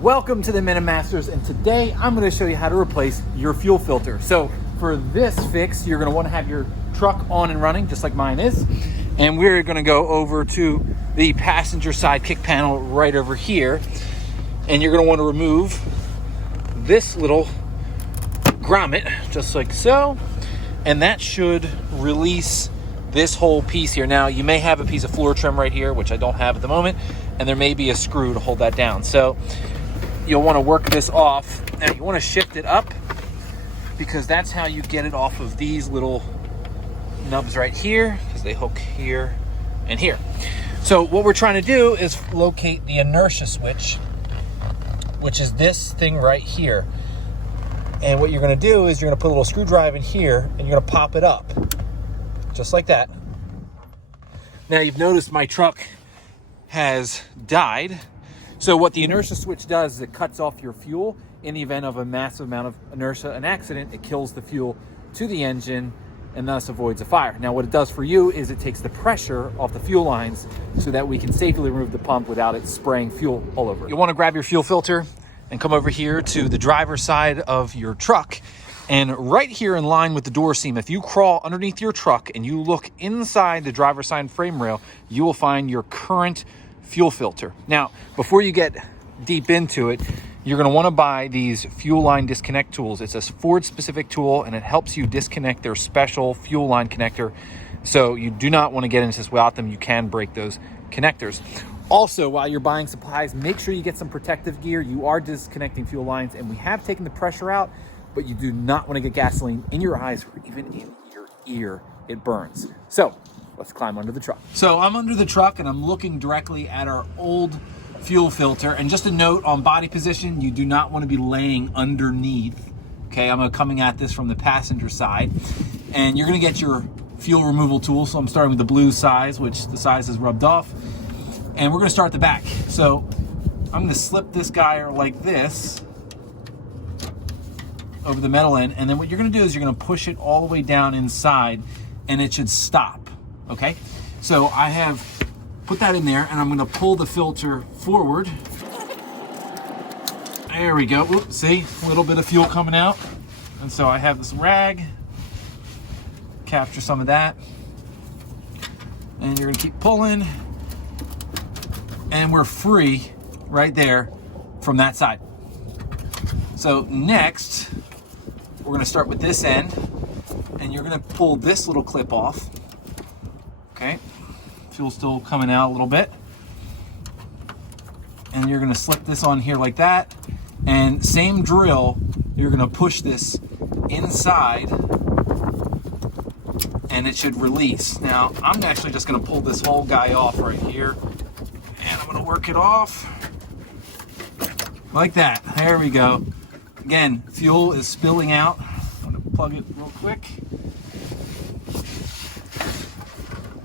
Welcome to the Minute Masters, and today I'm going to show you how to replace your fuel filter. So for this fix, you're going to want to have your truck on and running just like mine is, and we're going to go over to the passenger side kick panel right over here, and you're going to want to remove this little grommet just like so, and that should release this whole piece here. Now you may have a piece of floor trim right here, which I don't have at the moment, and there may be a screw to hold that down. So you'll want to work this off. Now you want to shift it up because that's how you get it off of these little nubs right here, because they hook here and here. So what we're trying to do is locate the inertia switch, which is this thing right here. And what you're going to do is you're going to put a little screwdriver in here and you're going to pop it up just like that. Now you've noticed my truck has died. So what the inertia switch does is it cuts off your fuel in the event of a massive amount of inertia, an accident. It kills the fuel to the engine and thus avoids a fire. Now what it does for you is it takes the pressure off the fuel lines so that we can safely remove the pump without it spraying fuel all over. You want to grab your fuel filter and come over here to the driver's side of your truck, and right here in line with the door seam, if you crawl underneath your truck and you look inside the driver's side frame rail, you will find your current fuel filter. Now, before you get deep into it, you're going to want to buy these fuel line disconnect tools. It's a Ford specific tool and it helps you disconnect their special fuel line connector. So you do not want to get into this without them. You can break those connectors. Also, while you're buying supplies, make sure you get some protective gear. You are disconnecting fuel lines, and we have taken the pressure out, but you do not want to get gasoline in your eyes or even in your ear. It burns. So let's climb under the truck. So I'm under the truck and I'm looking directly at our old fuel filter. And just a note on body position, you do not want to be laying underneath. Okay, I'm coming at this from the passenger side. And you're going to get your fuel removal tool. So I'm starting with the blue size, which the size is rubbed off. And we're going to start at the back. So I'm going to slip this guy like this over the metal end. And then what you're going to do is you're going to push it all the way down inside and it should stop. Okay, so I have put that in there and I'm going to pull the filter forward. There we go. Oops, see, a little bit of fuel coming out. And so I have this rag, capture some of that. And you're going to keep pulling. And we're free right there from that side. So next, we're going to start with this end. And you're going to pull this little clip off. Okay, fuel's still coming out a little bit. And you're going to slip this on here like that. And same drill, you're going to push this inside and it should release. Now, I'm actually just going to pull this whole guy off right here. And I'm going to work it off like that. There we go. Again, fuel is spilling out. I'm going to plug it real quick.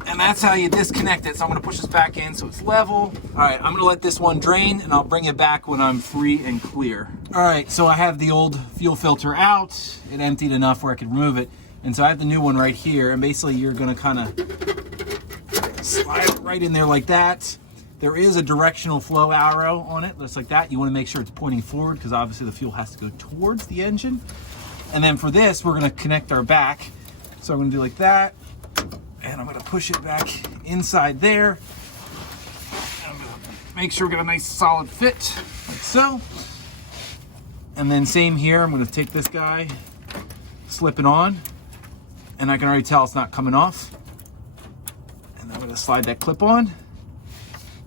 And that's how you disconnect it. So I'm going to push this back in so it's level. All right, I'm going to let this one drain and I'll bring it back when I'm free and clear. All right, so I have the old fuel filter out. It emptied enough where I could remove it. And so I have the new one right here. And basically you're going to kind of slide it right in there like that. There is a directional flow arrow on it, just like that. You want to make sure it's pointing forward because obviously the fuel has to go towards the engine. And then for this, we're going to connect our back. So I'm going to do like that. And I'm going to push it back inside there. I'm going to make sure we get a nice solid fit, like so. And then same here, I'm going to take this guy, slip it on, and I can already tell it's not coming off. And I'm going to slide that clip on.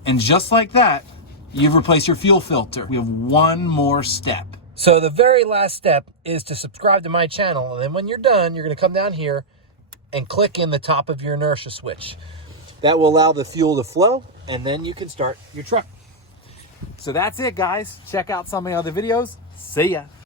And just like that, you've replaced your fuel filter. We have one more step. So the very last step is to subscribe to my channel. And then when you're done, you're going to come down here and click in the top of your inertia switch. That will allow the fuel to flow, and then you can start your truck. So that's it, guys. Check out some of the other videos. See ya.